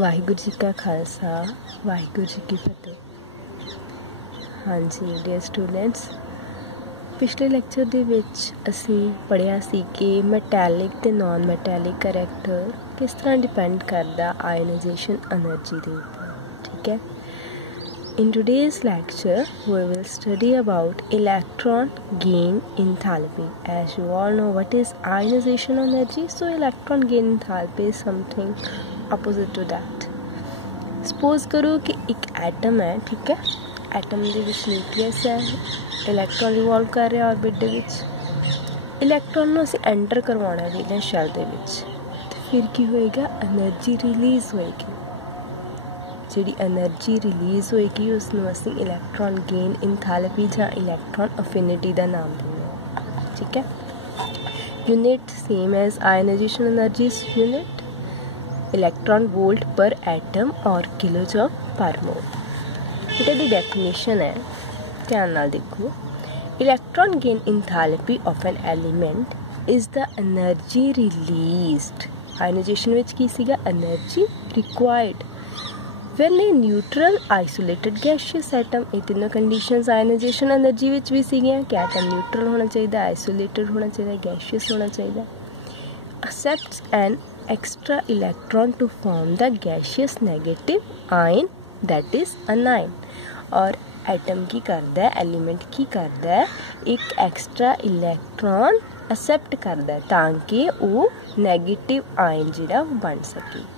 ਵਾਹਿਗੁਰੂ ਜੀ ਕਾ ਖਾਲਸਾ ਵਾਹਿਗੁਰੂ ਜੀ ਕੀ ਫਤਿਹ। ਹਾਂਜੀ dear students, ਪਿਛਲੇ ਲੈਕਚਰ ਦੇ ਵਿੱਚ ਅਸੀਂ ਪੜ੍ਹਿਆ ਸੀ ਕਿ ਮੈਟੈਲਿਕ ਤੇ ਨਾਨ ਮੈਟੈਲਿਕ ਕਰੈਕਟਰ ਕਿਸ ਤਰ੍ਹਾਂ ਡਿਪੈਂਡ ਕਰਦਾ ਆਇਨਾਈਜੇਸ਼ਨ એનર્ਜੀ ਦੇ ਉੱਪਰ। ਠੀਕ ਹੈ। In today's lecture, we will study about electron gain enthalpy. As you all know what is ionization energy, so electron gain enthalpy is something opposite to that. Suppose करो कि एक एटम है, ठीक है। एटम ਦੇ ਵਿੱਚ न्यूक्लियस है, electron revolve कर रहा ऑर्बिट ਦੇ ਵਿੱਚ। इलैक्ट्रॉन ਨੂੰ ਅਸੀਂ एंटर करवाना है वैलेंस शैल ਦੇ ਵਿੱਚ, ਤੇ ਫਿਰ ਕੀ ਹੋਏਗਾ, एनर्जी रिलीज़ होएगी। ਜਿਹੜੀ एनर्जी रिलीज़ होएगी उसनूं असीं इलैक्ट्रॉन गेन इंथैल्पी ਜਾਂ इलैक्ट्रॉन अफिनिटी ਦਾ ਨਾਮ ਦਿੰਦੇ ਹਾਂ। ठीक है। Unit same as ionization energy unit electron volt per atom और किलोजूल पर मोल। बेटा दी डेफिनेशन है, ध्यान नाल देखो। Electron gain enthalpy of an element is the energy released. Ionization विच की सीगा, energy required when a neutral isolated gaseous atom, ये तीनों कंडीशंस आयनाइजेशन एनर्जी विच भी सीगियां कि एटम न्यूट्रल होना चाहिए, आइसोलेटेड होना चाहिए, गैसियस होना चाहिए, accepts an extra electron to form the gaseous negative ion that is anion। और एटम की करदा है, एलिमेंट की करदा है, एक एक्स्ट्रा इलैक्ट्रॉन एक्सेप्ट करदा है ताकि वो नैगेटिव आयन जिहड़ा बन सके।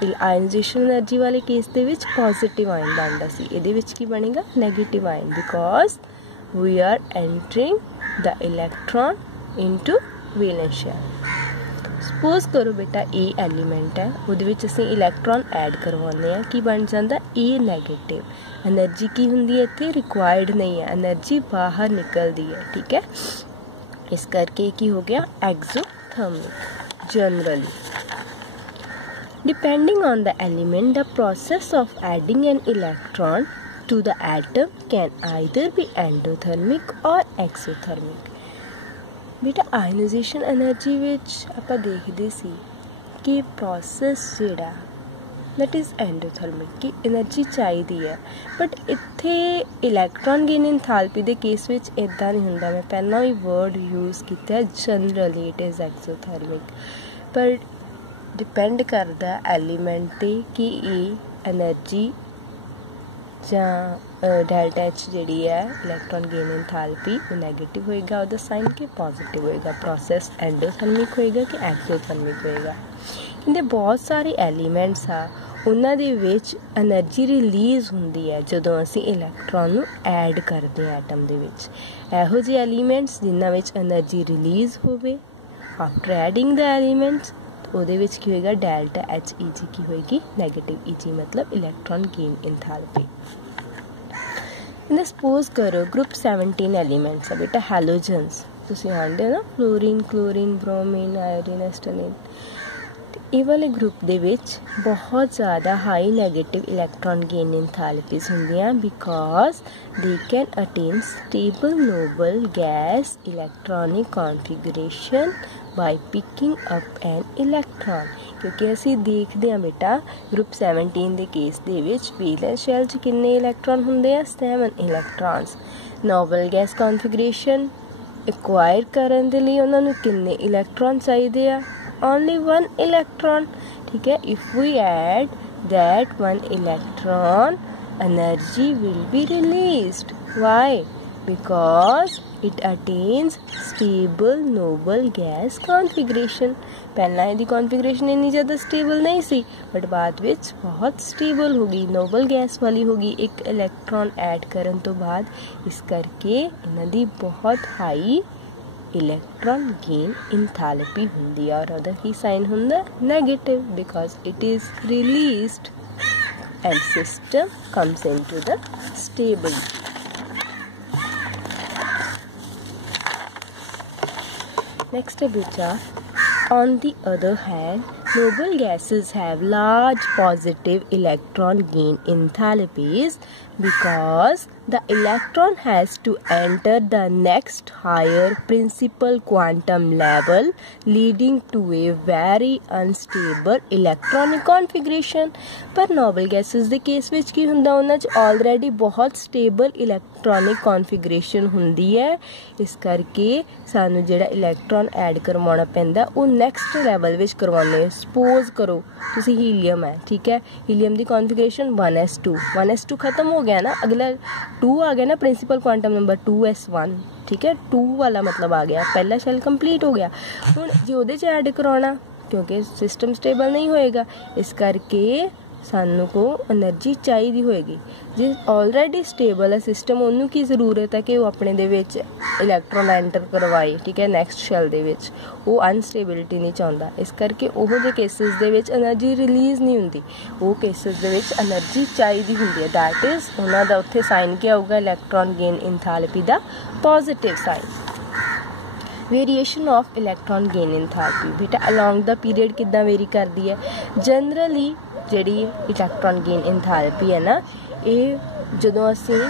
आयनाइजेशन एनर्जी वाले केस दे विच पॉजिटिव आयन बनदा सी, इहदे विच की बनेगा negative ion, because we are entering the electron into valence shell. Suppose करो बेटा ए एलीमेंट है, उहदे विच असीं इलैक्ट्रॉन ऐड करवाउने आ, की बन जांदा ए नेगेटिव। एनर्जी की हुंदी है इत्थे, रिक्वायर्ड नहीं है, एनर्जी बाहर निकलदी है। ठीक है। इस करके की हो गया exothermic. Generally depending on the element, the process of adding an electron to the atom can either be endothermic or exothermic। बेटा आयनाइजेशन एनर्जी विच आपां देखदे सी कि प्रोसैस जिहड़ा दैट इज़ एंडोथर्मिक की एनर्जी चाहिदी है, बट इत्थे इलैक्ट्रॉन गेन इंथैल्पी दे केस विच इदां नहीं हुंदा। मैं पहला भी वर्ड यूज़ कीता, जनरली इट इज़ एक्सोथर्मिक, पर डिपेंड करदा एलीमेंट ते कि ये एनर्जी जां डेल्टा एच जिहड़ी है इलैक्ट्रॉन गेन इंथैल्पी वो नैगेटिव होएगा, उहदा साइन कि पॉजिटिव होएगा, प्रोसैस एंडोथर्मिक होएगा कि एक्सोथर्मिक होएगा। इहदे बहुत सारे एलीमेंट्स आ, उन्हां दे विच एनर्जी रिलीज़ हुंदी है जदों असीं इलैक्ट्रॉन नूं ऐड करदे हां एटम दे विच। इहो ਜਿਹੇ एलीमेंट्स जिन्हां विच एनर्जी रिलीज़ होवे आफ्टर एडिंग द एलीमेंट्स, ਉਹਦੇ ਵਿੱਚ ਕੀ ਹੋਏਗਾ, डेल्टा एच ई जी की होएगी नेगेटिव ई जी, मतलब इलैक्ट्रॉन गेन इंथैल्पी। सपोज करो ग्रुप 17 एलीमेंट्स है बेटा, हैलोजन्स तुसीं आंदे हो ना, fluorine, chlorine, bromine, iodine, astatine. ये वाले ग्रुप दे विच बहुत ज़्यादा high negative electron gain enthalpies होंदियां, because they can attain stable noble gas electronic configuration by picking up an electron. क्योंकि असी देखते हैं बेटा ग्रुप 17 के केस दे विच वैलेंस शैल च किन्ने इलैक्ट्रॉन होंदे आ, 7 इलैक्ट्रॉन्स। नोबल गैस कॉन्फिगरेशन एक्वायर करन दे लई उन्हां नूं किन्ने इलैक्ट्रॉन चाहिए आ, ओनली 1 इलैक्ट्रॉन। ठीक है। If we add that 1 electron, energy will be released. Why? because it attains stable noble gas configuration। पहला इसकी कॉन्फिगरेशन इतनी ज़्यादा स्टेबल नहीं सी, बट बाद विच बहुत स्टेबल होगी, नोबल गैस वाली होगी एक इलैक्ट्रॉन ऐड करन तो बाद। इस करके इन्हां दी बहुत हाई इलैक्ट्रॉन गेन इंथैल्पी हुंदी है, और उहदा की साइन हुंदा negative, because it is released and system comes into the stable. Next beta, on the other hand, noble gases have large positive electron gain enthalpies because the electron has to enter the next higher principal quantum level, leading to a very unstable electronic configuration. पर noble gases ਦੇ case ਵਿੱਚ ਕੀ ਹੁੰਦਾ, ਉਹਨਾਂ 'ਚ already ਬਹੁਤ stable electronic configuration ਹੁੰਦੀ ਹੈ। ਇਸ ਕਰਕੇ ਸਾਨੂੰ ਜਿਹੜਾ ਇਲੈਕਟ੍ਰੋਨ ਐਡ ਕਰਵਾਉਣਾ ਪੈਂਦਾ ਉਹ ਨੈਕਸਟ ਲੈਵਲ ਵਿੱਚ ਕਰਵਾਉਂਦੇ। ਸਪੋਜ਼ ਕਰੋ ਤੁਸੀਂ ਹੀਲੀਅਮ ਹੈ, ਠੀਕ ਹੈ, ਹੀਲੀਅਮ ਦੀ ਕੌਨਫੀਗਰੇਸ਼ਨ 1s2, 1s2 ਖਤਮ ਹੋ ਗਿਆ ਨਾ, ਅਗਲਾ 2 आ गया ना, प्रिंसिपल क्वांटम नंबर 2s1, ठीक है, 2 वाला मतलब आ गया, पहला शैल कंप्लीट हो गया। हुण जे उहदे च ऐड कराउणा क्योंकि सिस्टम स्टेबल नहीं होएगा, इस करके सानू को एनर्जी चाहिए होएगी। जे ऑलरेडी स्टेबल है सिस्टम, उन्नू की जरूरत है कि वो अपने दे विच इलैक्ट्रॉन एंटर करवाए, ठीक है, नैक्सट शैल दे विच वो अनस्टेबिलिटी नहीं चाहता। इस करके ओहो जे केसिस दे विच एनर्जी रिलीज़ नहीं हुंदी, वो केसिस दे विच एनर्जी चाहिए हुंदी है। दैट इज़ उन्हां दा उत्थे साइन क्या होगा, इलैक्ट्रॉन गेन इंथैल्पी दा positive sign. Variation of electron gain enthalpy बेटा अलॉन्ग द पीरियड किद्दां वेरी करदी है। जनरली ਜਿਹੜੀ ਇਲੈਕਟ੍ਰੋਨ ਗੇਨ ਇੰਥੈਲਪੀ ਹੈ ਨਾ, ਇਹ ਜਦੋਂ ਅਸੀਂ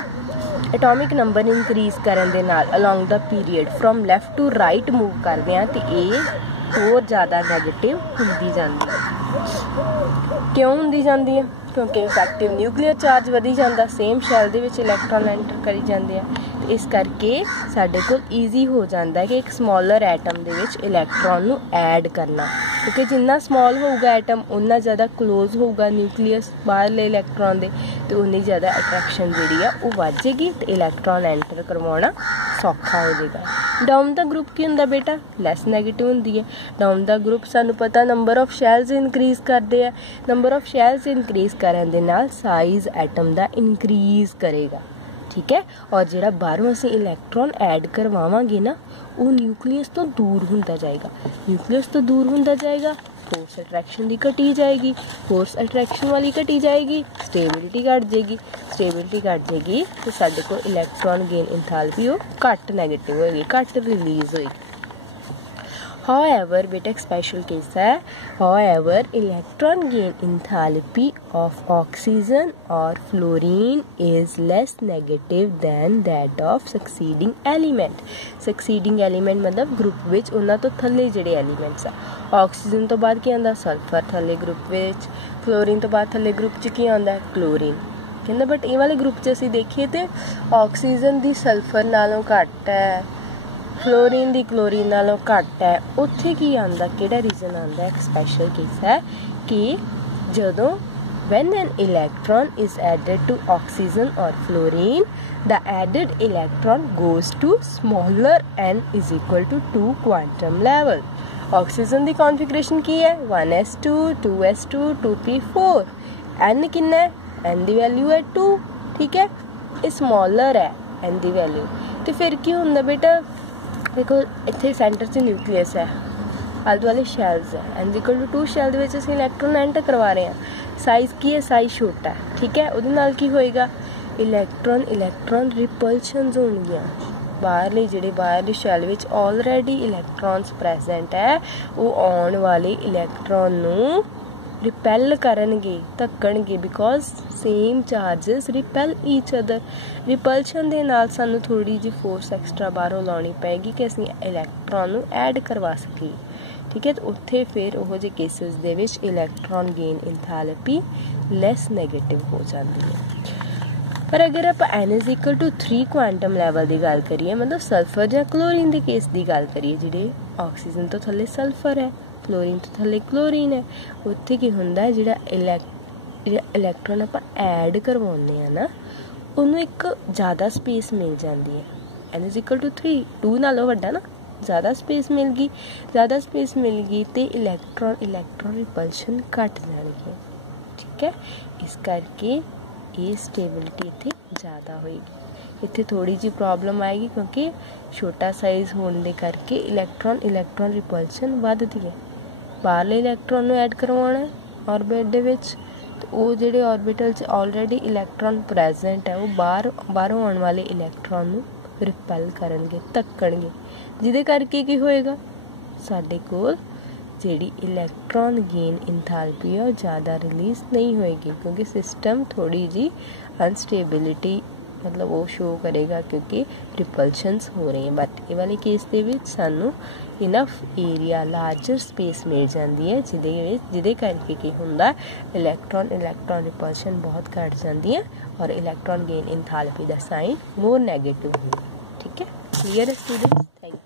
ਐਟੋਮਿਕ ਨੰਬਰ ਇਨਕਰੀਜ਼ ਕਰਨ ਦੇ ਨਾਲ along the period from left to right move ਕਰਦੇ ਹਾਂ ਤੇ ਇਹ ਹੋਰ ਜ਼ਿਆਦਾ ਨੈਗੇਟਿਵ ਹੁੰਦੀ ਜਾਂਦੀ ਹੈ। ਕਿਉਂ ਹੁੰਦੀ ਜਾਂਦੀ ਹੈ? ਕਿਉਂਕਿ ਇਫੈਕਟਿਵ ਨਿਊਕਲੀਅਰ ਚਾਰਜ ਵਧੀ ਜਾਂਦਾ, ਸੇਮ ਸ਼ੈਲ ਦੇ ਵਿੱਚ ਇਲੈਕਟ੍ਰੋਨ ਐਂਟਰ ਕਰੀ ਜਾਂਦੇ ਆ। ਇਸ ਕਰਕੇ ਸਾਡੇ ਕੋਲ ਈਜ਼ੀ ਹੋ ਜਾਂਦਾ ਕਿ ਇੱਕ ਸਮੋਲਰ ਐਟਮ ਦੇ ਵਿੱਚ ਇਲੈਕਟ੍ਰੋਨ ਨੂੰ ਐਡ ਕਰਨਾ, ਕਿਉਂਕਿ ਜਿੰਨਾ ਸਮੋਲ ਹੋਊਗਾ ਐਟਮ ਉਨਾ ਜ਼ਿਆਦਾ ਕਲੋਜ਼ ਹੋਊਗਾ ਨਿਊਕਲੀਅਸ ਬਾਹਰਲੇ ਇਲੈਕਟ੍ਰੋਨ ਦੇ, ਤੇ ਉਨੀ ਜ਼ਿਆਦਾ ਅਟਰੈਕਸ਼ਨ ਜਿਹੜੀ ਆ ਉਹ ਵੱਧ ਜਾਏਗੀ ਤੇ ਇਲੈਕਟ੍ਰੋਨ ਐਂਟਰ ਕਰਵਾਉਣਾ ਸੌਖਾ ਹੋ ਜਾਏਗਾ। ਡਾਊਨ ਦਾ ਗਰੁੱਪ ਕੀ ਹੁੰਦਾ ਬੇਟਾ? ਲੈਸ ਨੈਗੇਟਿਵ ਹੁੰਦੀ ਹੈ। ਡਾਊਨ ਦਾ ਗਰੁੱਪ ਸਾਨੂੰ ਪਤਾ ਨੰਬਰ ਆਫ ਸ਼ੈਲਸ ਇਨਕਰੀਜ਼ ਕਰਦੇ ਆ, ਨੰਬਰ ਆਫ ਸ਼ੈਲਸ ਇਨਕਰੀਜ਼ ਕਰਨ ਦੇ ਨਾਲ ਸਾਈਜ਼ ਐਟਮ ਦਾ ਇਨਕਰੀਜ਼ ਕਰੇਗਾ, ठीक है। और ਜਿਹੜਾ ਬਾਹਰੋਂ ਅਸੀਂ ਇਲੈਕਟ੍ਰੋਨ ਐਡ ਕਰਵਾਵਾਂਗੇ ਨਾ, ਉਹ ਨਿਊਕਲੀਅਸ ਤੋਂ ਦੂਰ ਹੁੰਦਾ ਜਾਏਗਾ। ਨਿਊਕਲੀਅਸ ਤੋਂ ਦੂਰ ਹੁੰਦਾ ਜਾਏਗਾ, फोर्स अट्रैक्शन की घटी जाएगी, फोर्स अट्रैक्शन वाली घटी जाएगी, स्टेबिलिटी घट जाएगी, स्टेबिलिटी घट जाएगी तो साडे को इलैक्ट्रॉन गेन इंथैल्पी घट नैगेटिव होएगी, घट रिलीज़ होएगी। However, बेटा एक स्पेशल केस है, however electron gain enthalpy of oxygen or fluorine is less negative than that of succeeding element। succeeding element मतलब ग्रुप विच उन्हां तो थल्ले जिहड़े एलिमेंट्स आ, ऑक्सीजन तो बाद की आंदा सल्फर थल्ले ग्रुप विच, फ्लोरीन तो बाद थल्ले ग्रुप च की आंदा क्लोरीन कहंदा। बट ये वाले ग्रुप च असीं देखीए ते ऑक्सीजन दी सल्फर नालों घट है, फ्लोरीन दी क्लोरीन नालों घट है। उत्थे की आंदा, किहड़ा रीजन आंदा? एक स्पैशल केस है कि जदों when an electron is added to oxygen or fluorine, the added electron goes to smaller n is equal to 2 quantum level। Oxygen the configuration की है 1s2 2s2 2p4, n कितना है? n दी value है 2, ठीक है, ये स्मॉलर है n दी value. तो फिर की होंदा बेटा, देखो इत्थे सेंटर से न्यूक्लियस है, आले दुआले शैल्स है, n इक्वल टू 2 शैल दे विच असीं इलैक्ट्रॉन एंटर करवा रहे हैं। साइज़ की है? साइज़ छोटा है, ठीक है। उहदे नाल की होएगा? इलैक्ट्रॉन रिपल्शनस होणगियां, बाहरले जिहड़े बाहरले शैल विच ऑलरेडी इलैक्ट्रॉन्स प्रेजेंट है, वो आउण वाले इलैक्ट्रॉन नूं रिपैल करनगे, धक्कणगे, because same charges repel each other. Repulsion दे नाल सानू थोड़ी जी फोर्स एक्सट्रा बाहरों लाउणी पैगी कि असीं इलैक्ट्रॉन नूं ऐड करवा सकीए, ठीक है। तो उत्थे फिर ओहो जे केसिस दे विच electron gain enthalpy less negative हो जाती है। पर अगर आप n is equal to 3 quantum level की गल करिए, मतलब सल्फर या क्लोरीन के केस की गल करिए, जिहड़े ऑक्सीजन तो थल्ले सल्फर है, क्लोरीन तो थल्ले क्लोरीन है, उत्थे की हुंदा है जिहड़ा इलैक्ट्रॉन आपां ऐड करवाउने आ ना, उन्होंने एक ज़्यादा स्पेस मिल जाती है। n इज इक्वल टू 3, 2 नालों वड्डा ना, ज़्यादा स्पेस मिल गई, ज़्यादा स्पेस मिल गई तो इलैक्ट्रॉन रिपल्शन घट जाएगी, ठीक है। इस करके ये स्टेबिलिटी इत्थे ज़्यादा होएगी। इत्थे थोड़ी जी प्रॉब्लम आएगी क्योंकि छोटा साइज़ होने करके इलैक्ट्रॉन रिपल्शन वधदी है। बाहरले इलैक्ट्रॉन नूं ऐड करवाउणा है ऑर्बिट दे विच, तो वो जिहड़े ऑर्बिटल च ऑलरेडी इलैक्ट्रॉन प्रेजेंट है, वो बाहरों आउण वाले इलैक्ट्रॉन नूं रिपैल करनगे, धक्कणगे, जिहदे करके की होएगा? साडे कोल ਜਿਹੜੀ ਇਲੈਕਟ੍ਰॉन ਗੇਨ ਇੰਥੈਲਪੀ ਆ ਉਹ ज़्यादा रिलीज़ नहीं होएगी क्योंकि सिस्टम थोड़ी जी अनस्टेबिलिटी मतलब वो शो करेगा क्योंकि रिपल्शनस हो रही हैं। बट ये वाले केस ਦੇ ਵਿੱਚ ਸਾਨੂੰ इनफ एरिया लार्जर स्पेस मिल जाती है ਜਿਹਦੇ ਕਰਕੇ ਕੀ ਹੁੰਦਾ इलैक्ट्रॉन रिपल्शन बहुत घट जाती है और इलैक्ट्रॉन गेन इंथैल्पी का साइन मोर नैगेटिव होगा। ठीक है, क्लियर है स्टूडेंट्स? Thank you.